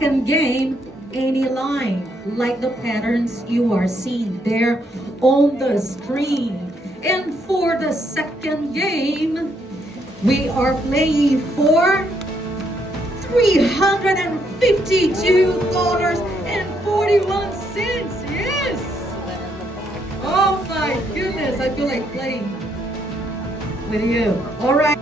second game, any line, like the patterns you are seeing there on the screen. And for the second game, we are playing for $352.41. Yes! Oh my goodness, I feel like playing with you. All right.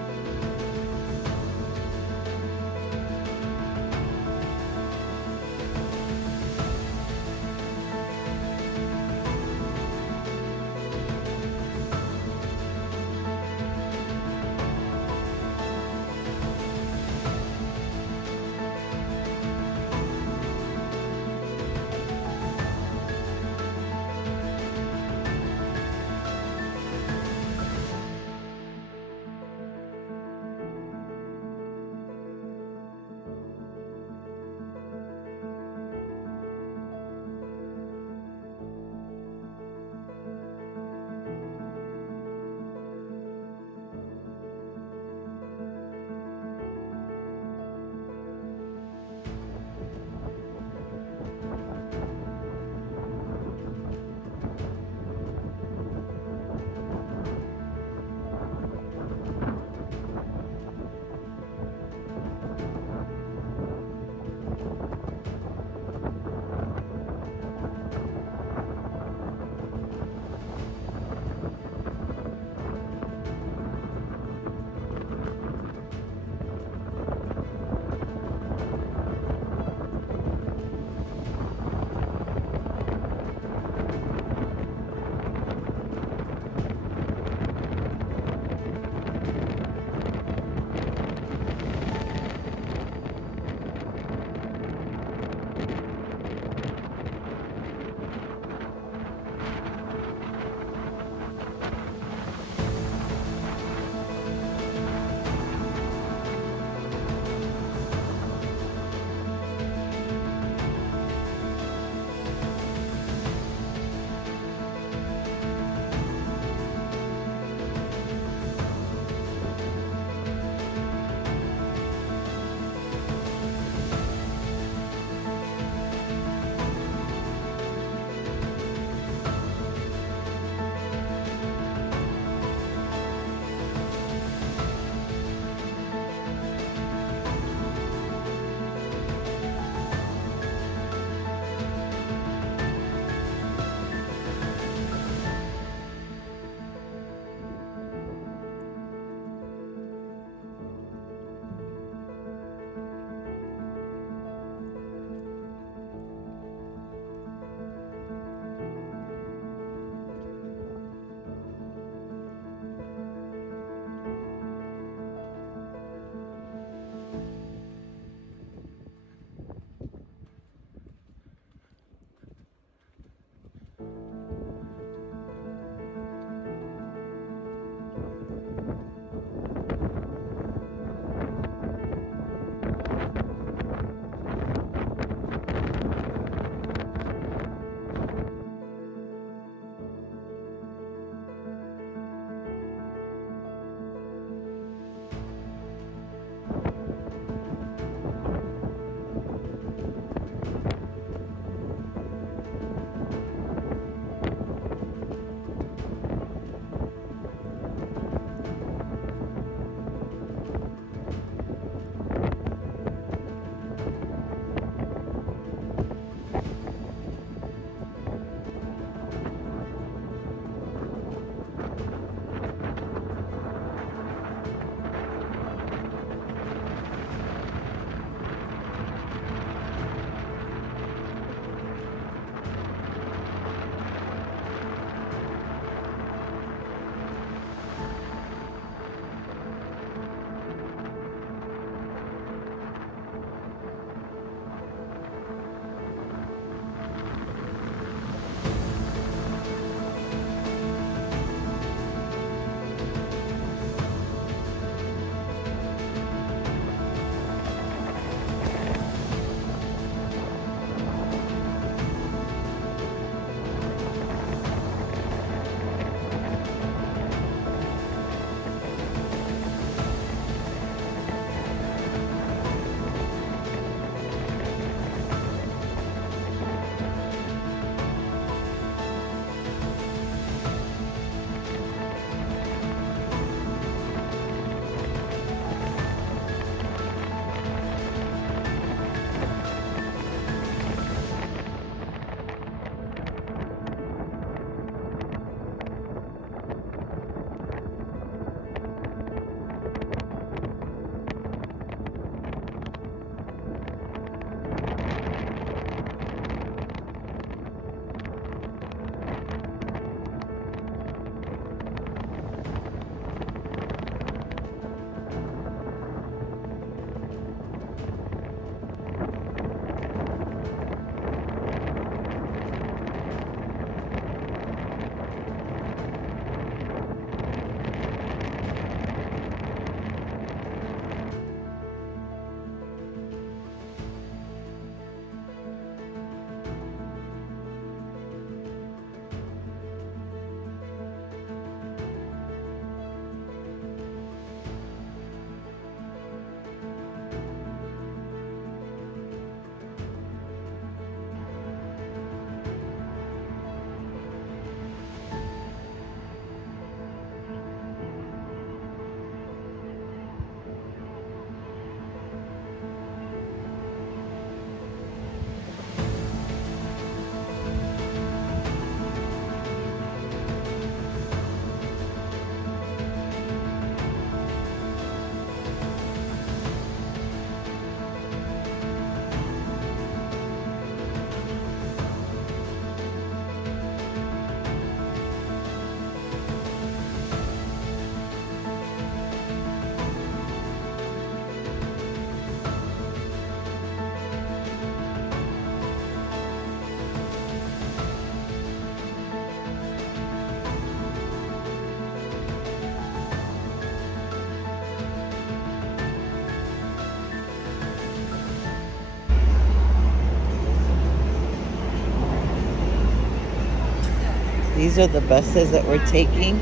These are the buses that we're taking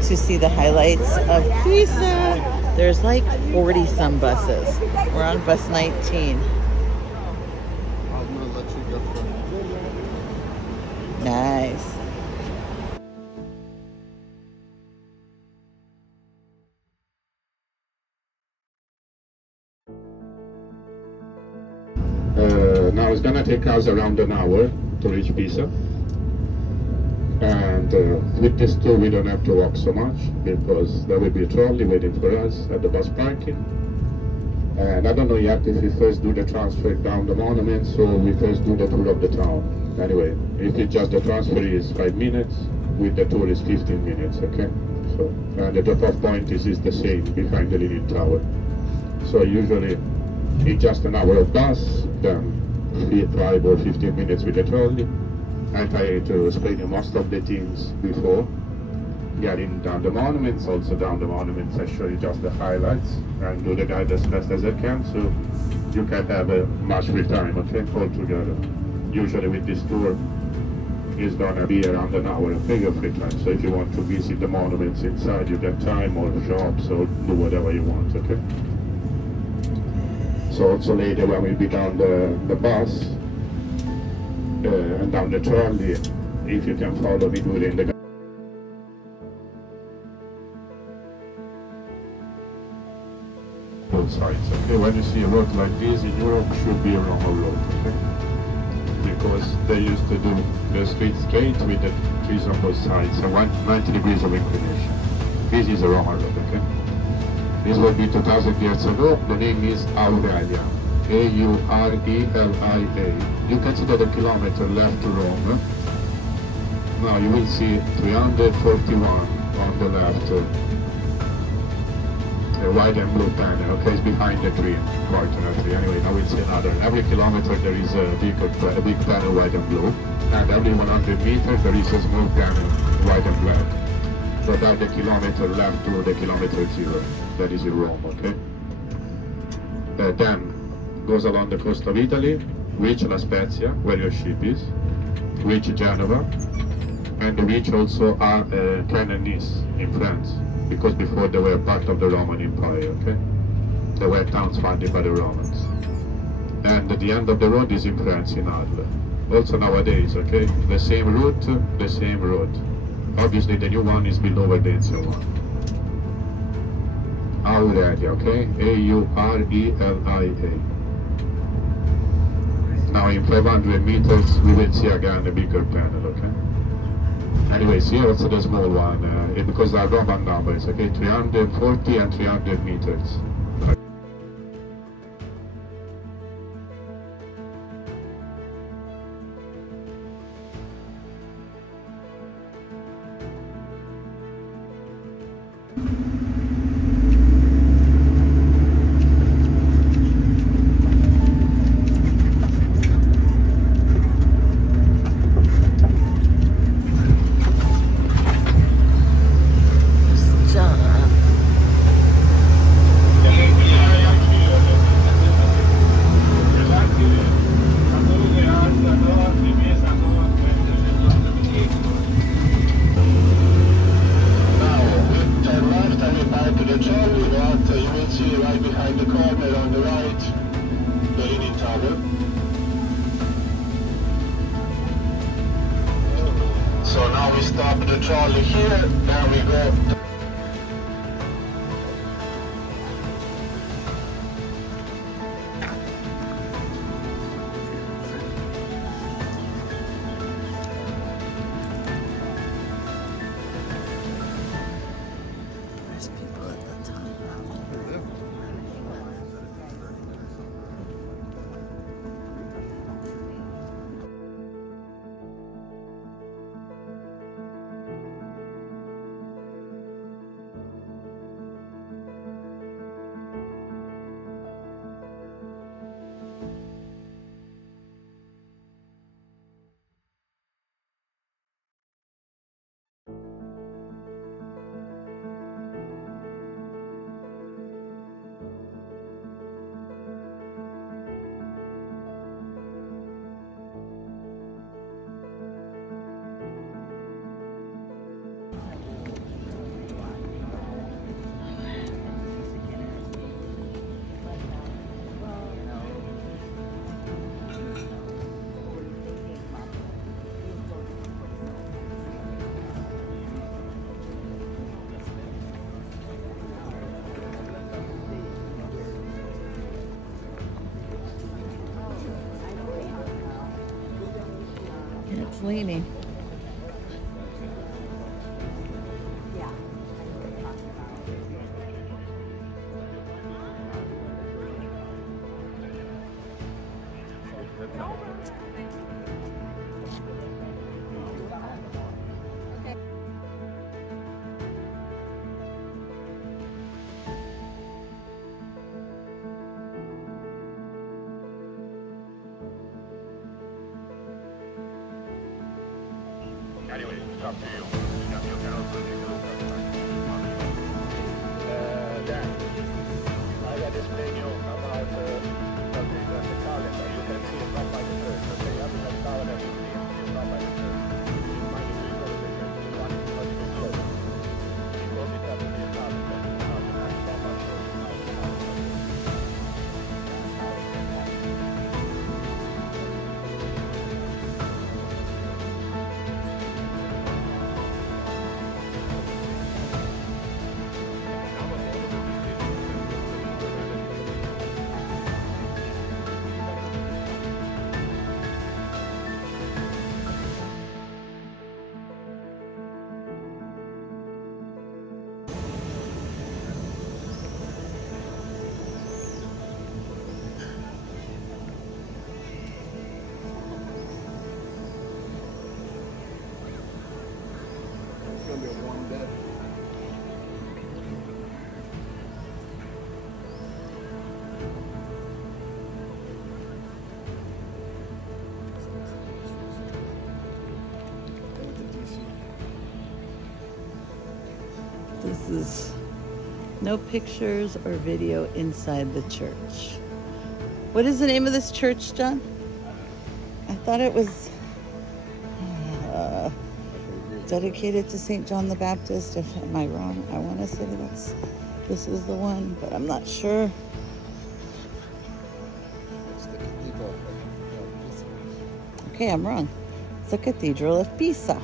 to see the highlights of Pisa. There's like 40 some buses. We're on bus 19. Nice. Now it's gonna take us around an hour to reach Pisa. And with this tour we don't have to walk so much because there will be a trolley waiting for us at the bus parking. And I don't know yet if we first do the transfer down the monuments or we first do the tour of the town. Anyway, if it's just the transfer is 5 minutes, with the tour is 15 minutes, okay? So, and the drop-off point is the same behind the Leaning Tower. So usually it's just an hour of bus, then 5 or 15 minutes with the trolley. I try to explain you most of the things before getting down the monuments. Also down the monuments I show you just the highlights and do the guide as fast as I can so you can have a much free time, okay, all together. Usually with this tour it's gonna be around an hour, okay, your free time. So if you want to visit the monuments inside you get time or shops or do whatever you want, okay? So also later when we be down the bus and down the trolley, if you can follow me during the both sides, okay? When you see a road like this in Europe, should be a Roma road, okay? Because they used to do the street straight with the trees on both sides, so 90 degrees of inclination. This is a Roma road, okay? This will be 2000 years ago. The name is Aurelia. Aurelia. You can see that a kilometer left to Rome. Now you will see 341 on the left. The white and blue panel, okay, it's behind the tree, fortunately. Anyway, now we'll see another. Every kilometer there is a big panel, white and blue. And every 100 meters there is a small panel, white and black. So that's the kilometer left to the kilometer 0. That is in Rome, okay? Then goes along the coast of Italy, reach La Spezia, where your ship is, reach Genova, and reach also Cannes and Nice in France, because before they were part of the Roman Empire, okay? They were towns founded by the Romans. And the end of the road is in France, in Arles. Also nowadays, okay? The same route, the same road. Obviously the new one is below the ancient one. Aurelia, okay? Aurelia. Now in 500 meters we will see again a bigger panel, okay? Anyways, here also the small one, because they are Roman numbers, okay? 340 and 300 meters. So now we stop the trolley here, and we go. There's people at the top. it's leaning. Anyway, it's up to you. You cannot really look at Dan, I got this menu about the calendar. You can see it's not by the church. So they have a calendar. It's not by the church. You might agree with the church. You want to touch the church. Because it has to be a calendar. Not the next one, not sure. It's going to be a warm bed. This is no pictures or video inside the church. What is the name of this church, John? I thought it was dedicated to St. John the Baptist. Am I wrong? I want to say this is the one, but I'm not sure. It's the cathedral. Okay, I'm wrong. It's the Cathedral of Pisa.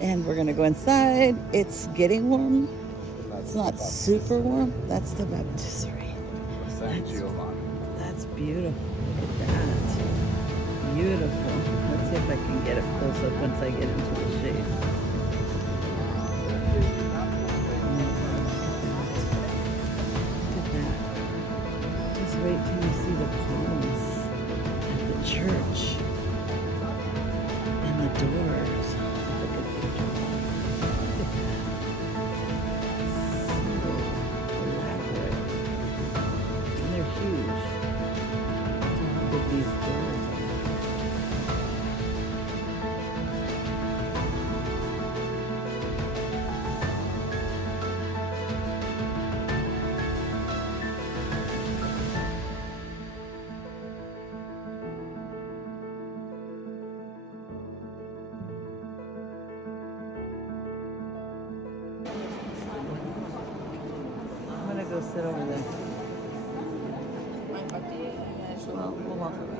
And we're gonna go inside. It's getting warm. It's not super warm. That's the baptistry. San Giovanni. That's beautiful. Look at that. Beautiful. Let's see if I can get it close up once I get into the shade. Look at that. Just wait till you see the columns at the church and the doors. Look at the door. Look at that. So elaborate. And they're huge. Look at these doors. I'm gonna go sit over there. Well, we'll walk around.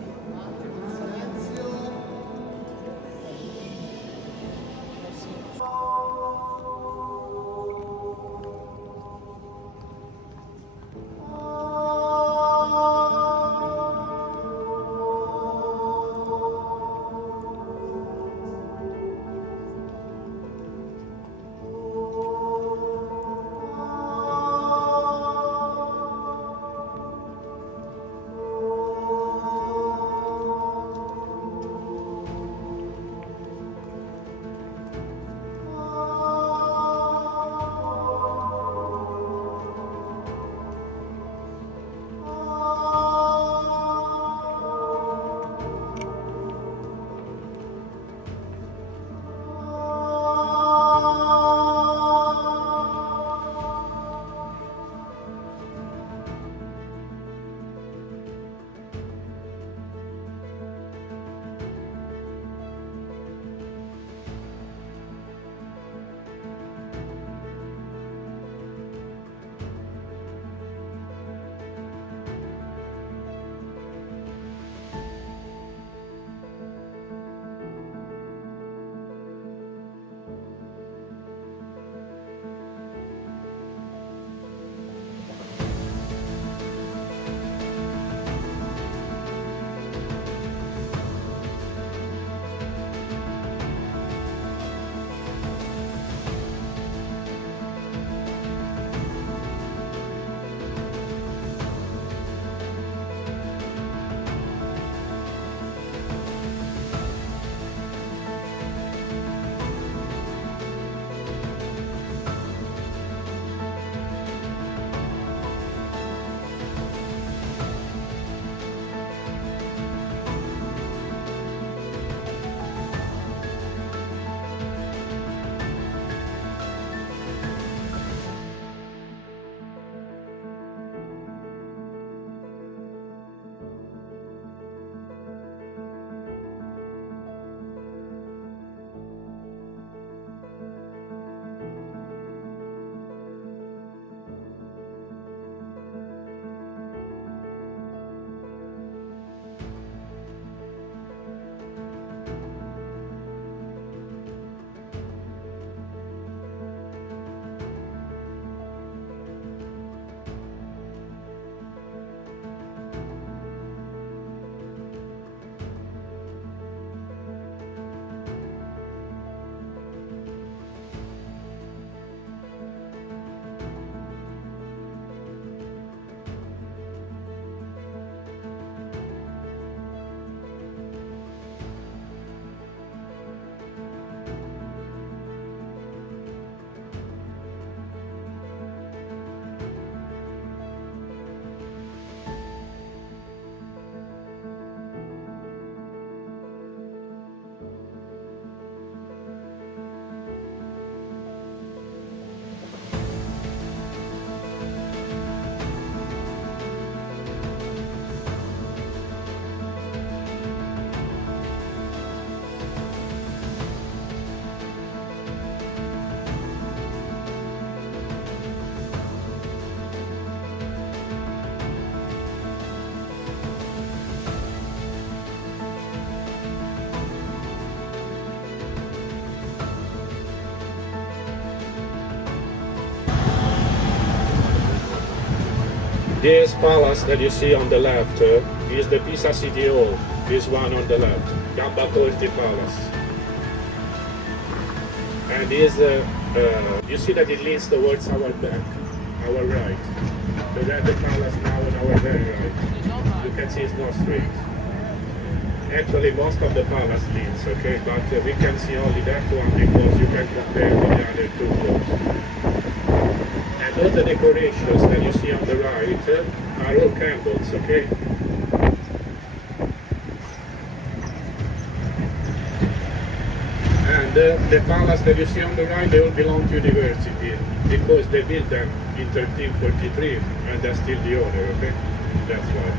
This palace that you see on the left is the Pisa City Hall. This one on the left, Gamba Corti Palace. And is you see that it leads towards our back, our right. The red palace now on our very right. You can see it's not straight. Actually, most of the palace leads, okay, but we can see only that one because you can compare with the other two floors. And all the decorations that you see on the right are all candles, okay? And the palace that you see on the right, they all belong to university because they built them in 1343 and they're still the owner, okay? That's why.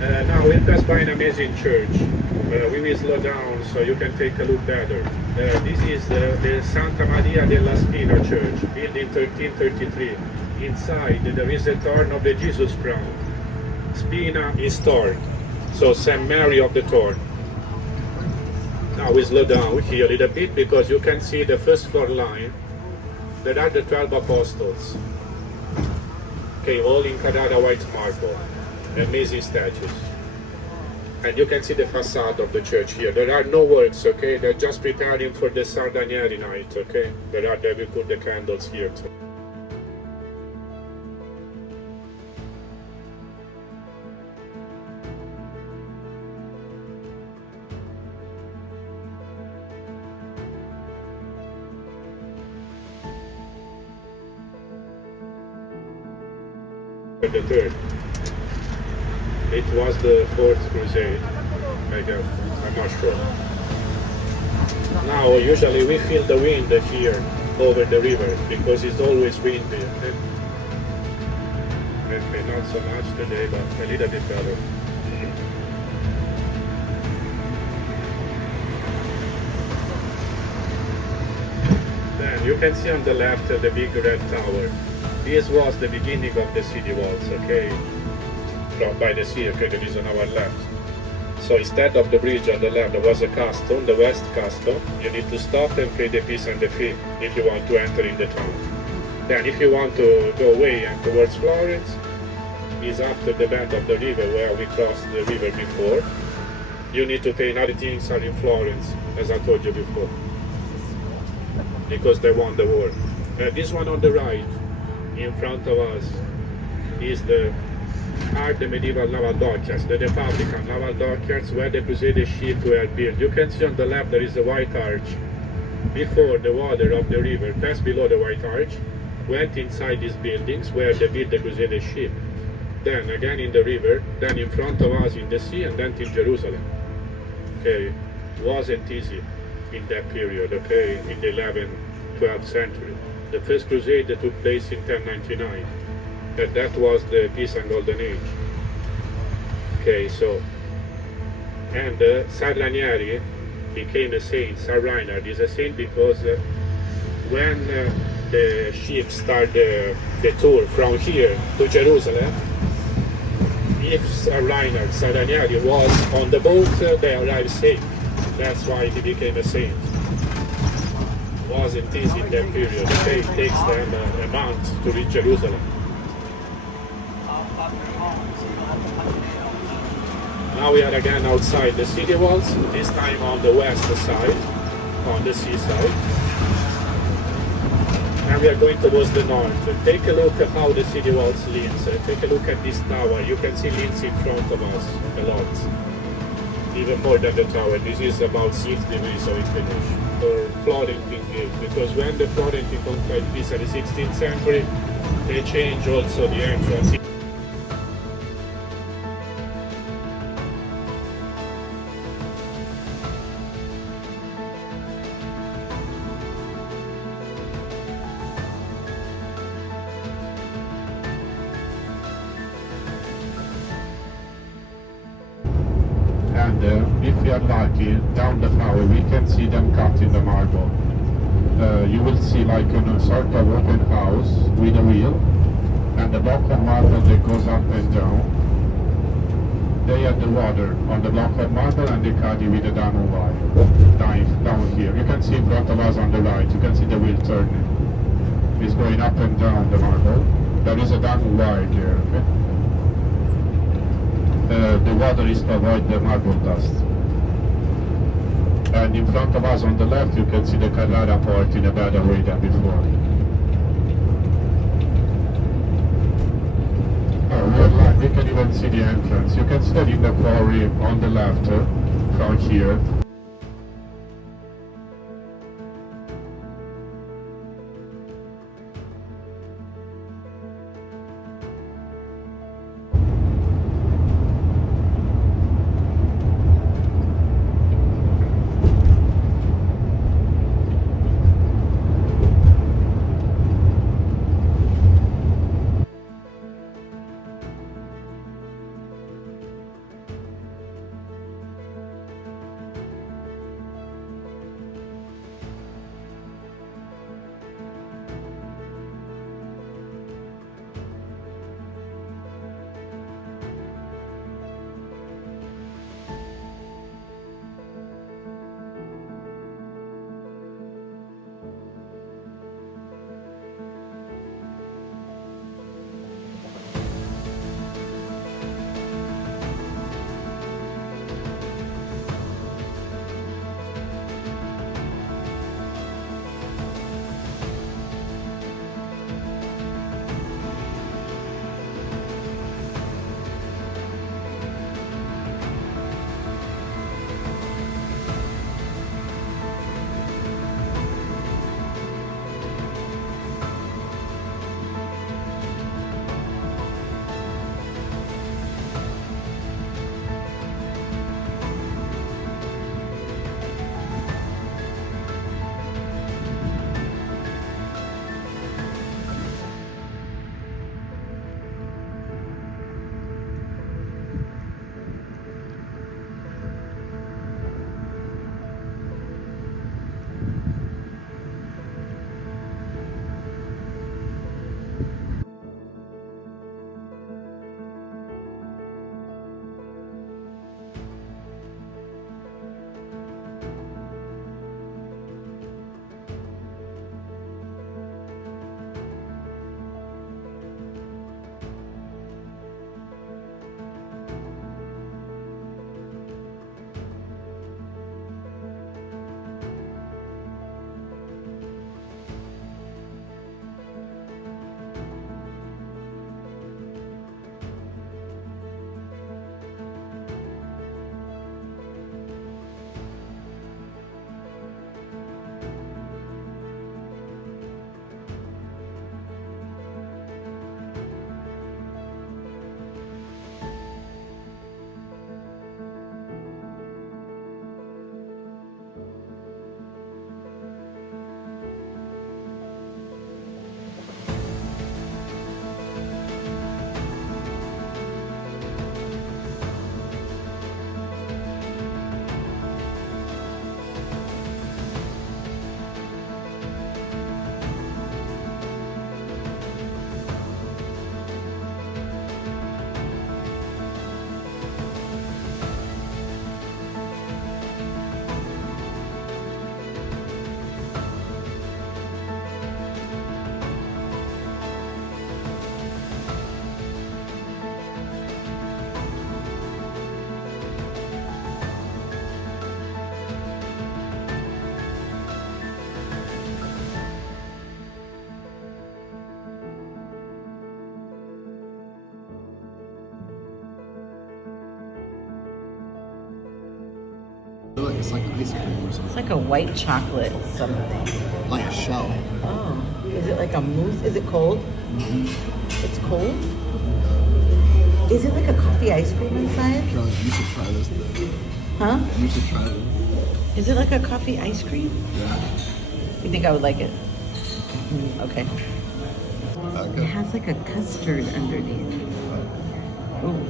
Now we pass by an amazing church. We will slow down so you can take a look better. This is the Santa Maria della Spina church, built in 1333. Inside there is a thorn of the Jesus crown. Spina is thorn, so Saint Mary of the Thorn. Now we slow down here a little bit because you can see the first floor line. There are the 12 apostles. Okay, all in Carrara white marble. Amazing statues. And you can see the facade of the church here. There are no works, okay? They're just preparing for the Sardinieri night, okay? They will put the candles here too. The third. It was the fourth crusade, I guess. I'm not sure. Now, usually we feel the wind here over the river because it's always windy. Okay, not so much today, but a little bit better. Then you can see on the left the big red tower. This was the beginning of the city walls, okay? By the sea, okay, that is on our left. So instead of the bridge on the left, there was a custom, the west custom. You need to stop and pay the Pisa and the fee if you want to enter in the town. Then if you want to go away and towards Florence, is after the bend of the river where we crossed the river before. You need to pay, other things are in Florence, as I told you before, because they won the war. This one on the right, in front of us, is the medieval naval dockyards, the Republican naval dockyards where the Crusader ships were built. You can see on the left there is a white arch. Before the water of the river passed below the white arch, went inside these buildings where they built the Crusader ship. Then again in the river, then in front of us in the sea, and then in Jerusalem. Okay, wasn't easy in that period, okay, in the 11th, 12th century. The first crusade that took place in 1099. And that was the Pisa Golden Age. Okay, so, and San Ranieri became a saint. San Reinhard is a saint because when the ship started the tour from here to Jerusalem, if San Reinhard, San Ranieri was on the boat, they arrived safe. That's why he became a saint. Wasn't easy in that period. Okay, it takes them a month to reach Jerusalem. Now we are again outside the city walls, this time on the west side, on the seaside. And we are going towards the north. Take a look at how the city walls leans. Take a look at this tower. You can see leans in front of us a lot. Even more than the tower. This is about 6 degrees of inclination. Or Florentine gate, because when the Florentine conquered Pisa in the 16th century, they changed also the entrance. And if we are lucky, down the tower we can see them cut in the marble. You will see like a sort of open house with a wheel and a block of marble that goes up and down. They have the water on the block of marble and they cut it with a diamond wire down here. You can see in front of us on the right, you can see the wheel turning. It's going up and down the marble. There is a dung wide here. The water is to avoid the marble dust. And in front of us on the left, you can see the Carrara port in a better way than before. We can even see the entrance. You can study the quarry on the left from here. It's like ice cream or It's something. like a white chocolate something. Like a shell. Oh, is it like a mousse? Is it cold? It's cold? Is it like a coffee ice cream inside? Charlie, you should try this though. Huh? You should try this. Is it like a coffee ice cream? Yeah. You think I would like it? Okay. It Okay. has like a custard underneath. Ooh.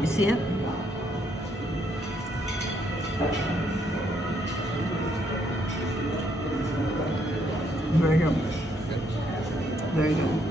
You see it? Very good. Very good.